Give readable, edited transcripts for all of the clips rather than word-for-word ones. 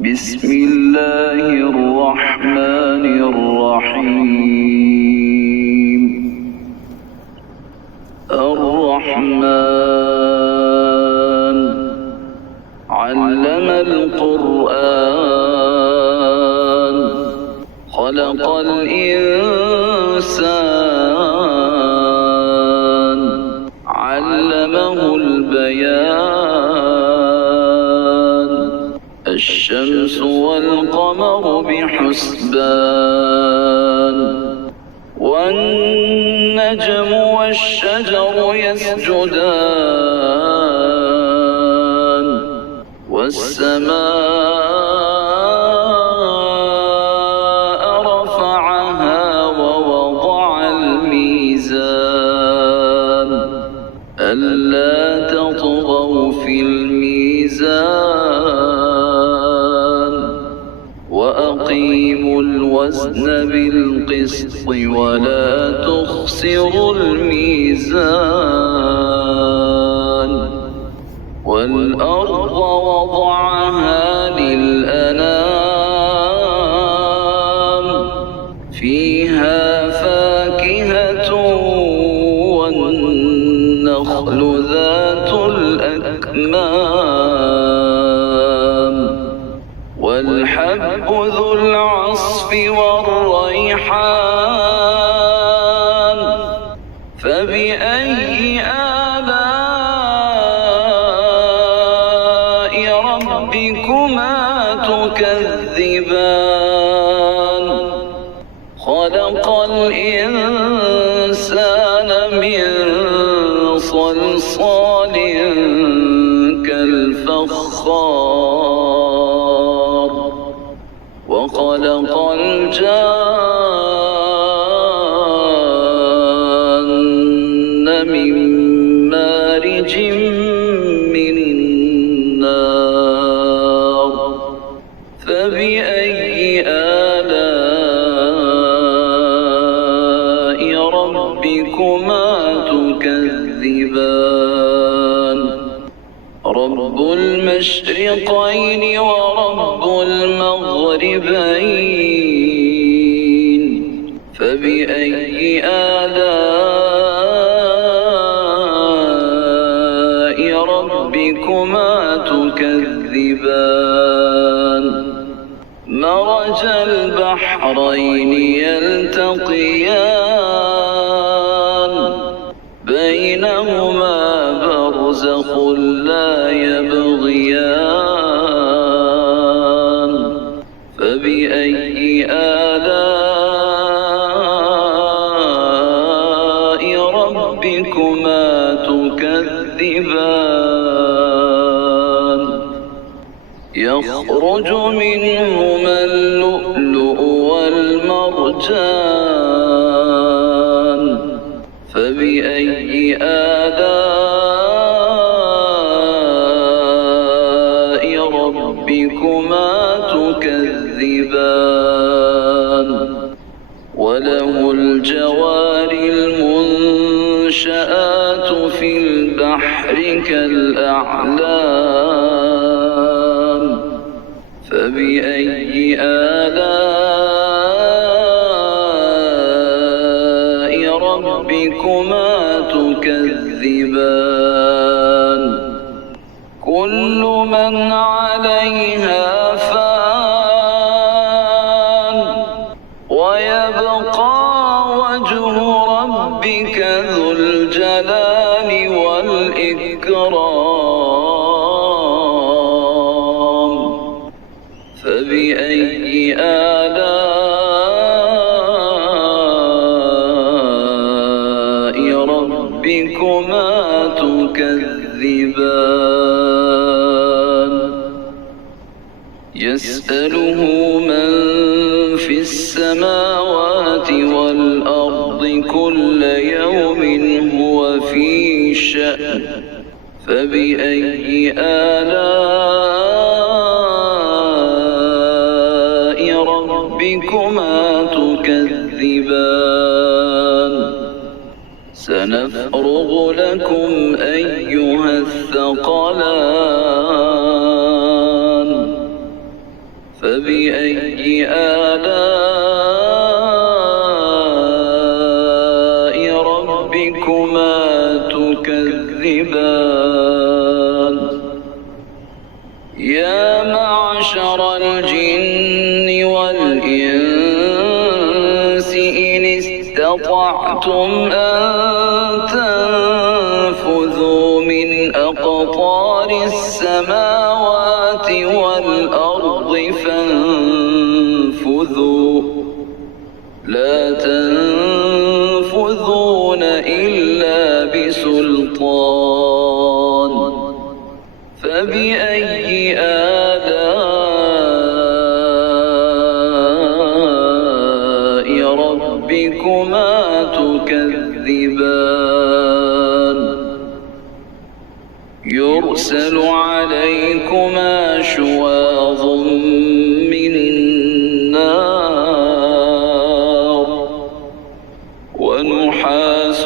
بسم الله الرحمن الرحيم. الرحمن علم القرآن خلق الإنسان علمه البيان. الشمس والقمر بحسبان والنجم والشجر يسجدان والسماء رفعها ووضع الميزان ألا تطغوا في الميزان وأقيموا الوزن بالقسط ولا تخسروا الميزان. والأرض وضعها للأنام فيها فاكهة والنخل ذات الأكمام والحب ذو العصف والريحان. فبأي آلاء ربكما تكذبان؟ خلق الإنسان من صلصال كالفخار وخلق الجان من مارج من نار. فبأي آلاء ربكما تكذبان؟ رب المشرقين ورب المغربين. فبأي آلاء ربكما تكذبان؟ مرج البحرين يلتقيان بينهما برزخ لا يبغيان. فبأي آلاء ربكما تكذبان؟ يخرج منهما اللؤلؤ والمرجان. فبأي آلاء ربكما تكذبان؟ وله الجوار المنشآت في البحر كالأعلام. فبأي آلاء ربكما تكذبان؟ كل من عليها فان ويبقى وجه ربك ذو الجلال والإكرام. فبأي آلاء ربكما تكذبان؟ يسأله من في السماوات والأرض كل يوم هو في شأن. فبأي آلاء ربكما تكذبان؟ سنفرغ لكم أيها الثقلان فبأي آلاء ربكما تكذبان يا معشر الجن والإنس إن استطعتم أن تنفذوا من أقطار السماوات والأرض فانفذوا لا تنفذون إلا بسلطان فبأي آلاء ربكما تكذبان يرسل عليكما شواظ من نار ونحاس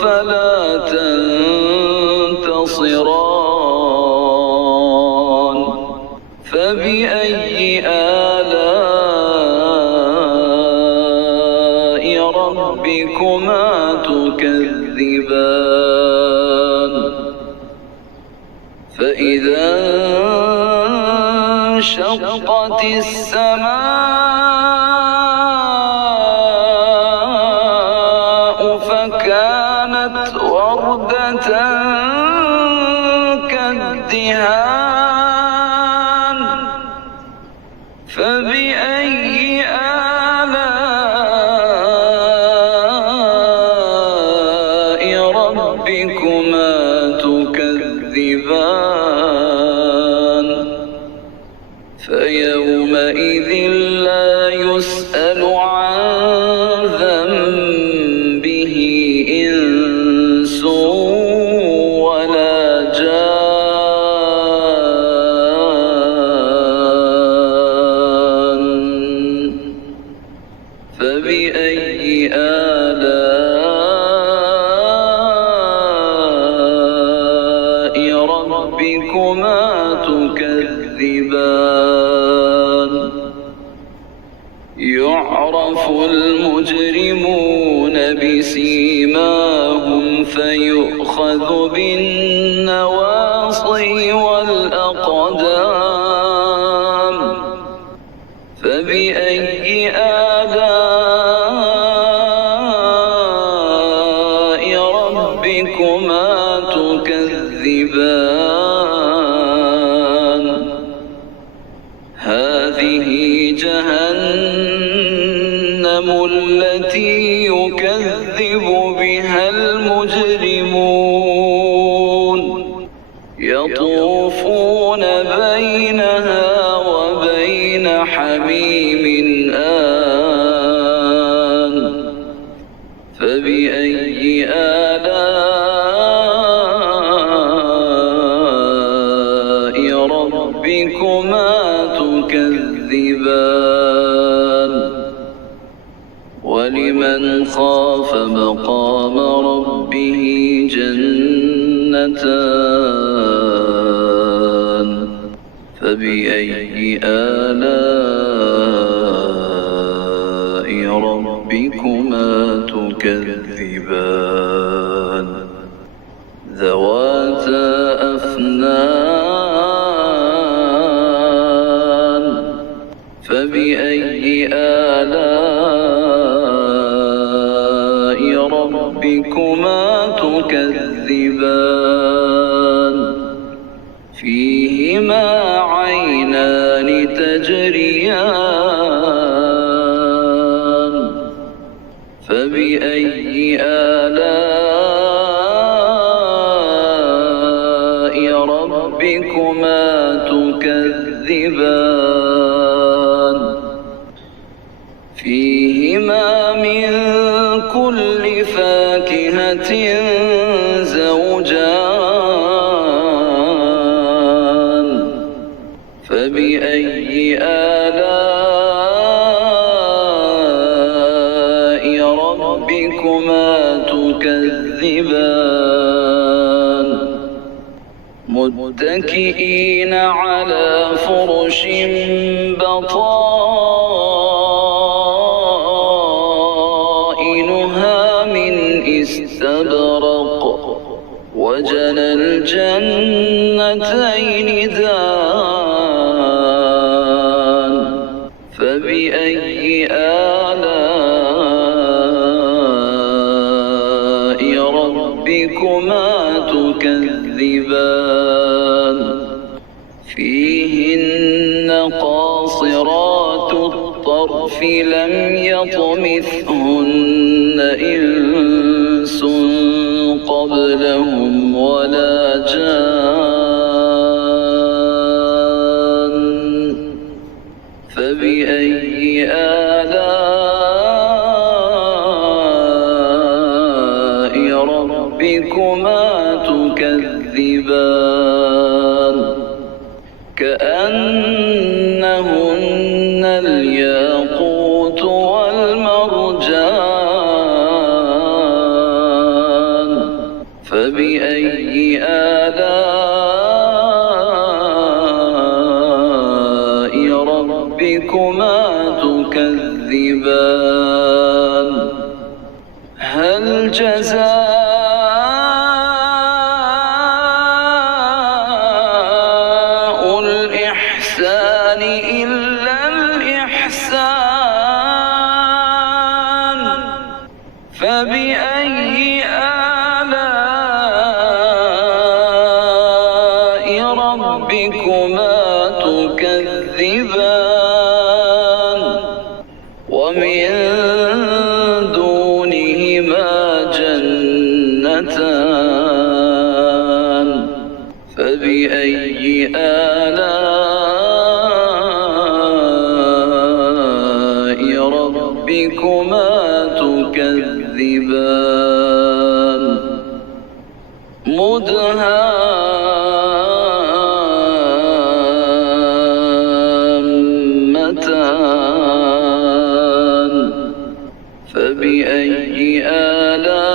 فلا تنتصران فبأي آلاء ربكما تكذبان فإذا انشقت السماء فكانت وردة كالدهان فبأي آلاء ربكما تكذبان فيومئذ لا يسأل عن ذنبه إنس ولا جان فبأي آلاء ربكما تكذبان يعرف المجرمون بسيماهم فيؤخذ بالنواصي والأقدام فبأي آلاء ربكما تكذبان هذه جهنم التي يكذب بها المجرمون يطوفون بينها وبين حميم آن فبأي آلاء ربكما تكذبان ولمن خاف مقام ربه جنتان فبأي آلاء ربكما تكذبان ذواتا أفنان فبأي آلاء ربكما تكذبان فيهما عينان تجريان فبأي آلاء ربكما تكذبان فيهما من كل فاكهة زوجان فبأي آلاء ربكما تكذبان متكئين على فرش بطائنها من استبرق وجنى الجنتين دان فبأي آلاء ربكما تكذبان فيهن قاصرات الطرف لم يطمثهن إنس قبلهم ولا جان فبأي آلاء ربكما تكذبان كأنهن الياقوت والمرجان فبأي آلاء ربكما تكذبان هل جزاء الإحسان إلا الإحسان فبأي آلاء ربكما تكذبان ومن دونهما جنتان فبأي آلاء ربكما تكذبان مدهامتان فبأي آلاء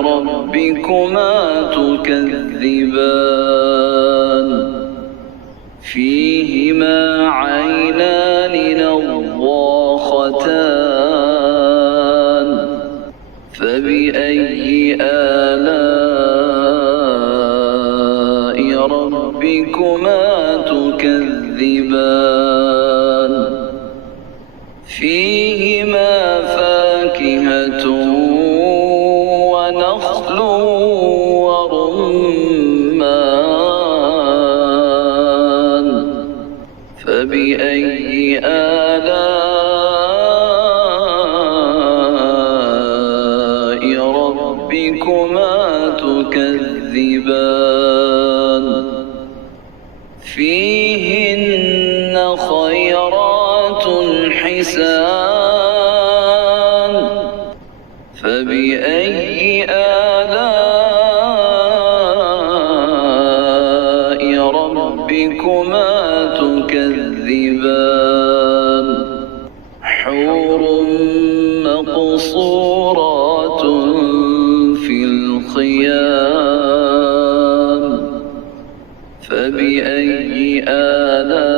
ربكما تكذبان فيهما عينان نضاختان فبأي آلاء ربكما تكذبان فيهما فاكهة ونخل ورمان فبأي آلاء ربكما تكذبان فيهن خيرات حسان فبأي آلاء ربكما تكذبان حور مقصورات في الخيام فبأي آلاء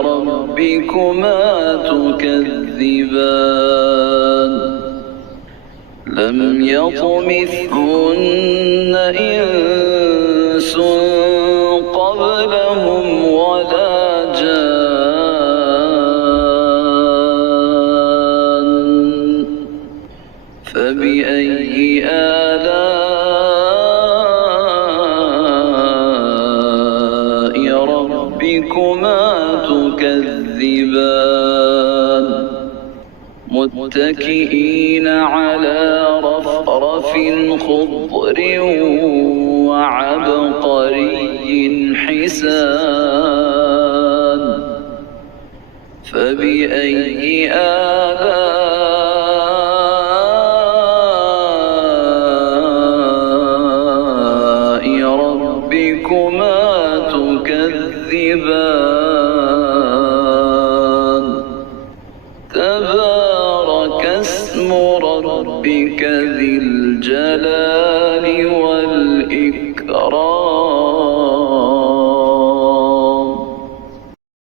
ربكما تكذبان لم يطمثهن إنس قبلهم ولا جان فبأي آلاء ربكما تكذبان متكئين على رفرف خضر وعبقري حسان فبأي آلاء ربكما تكذبان تبارك اسم ربك ذي الجلال والإكرام.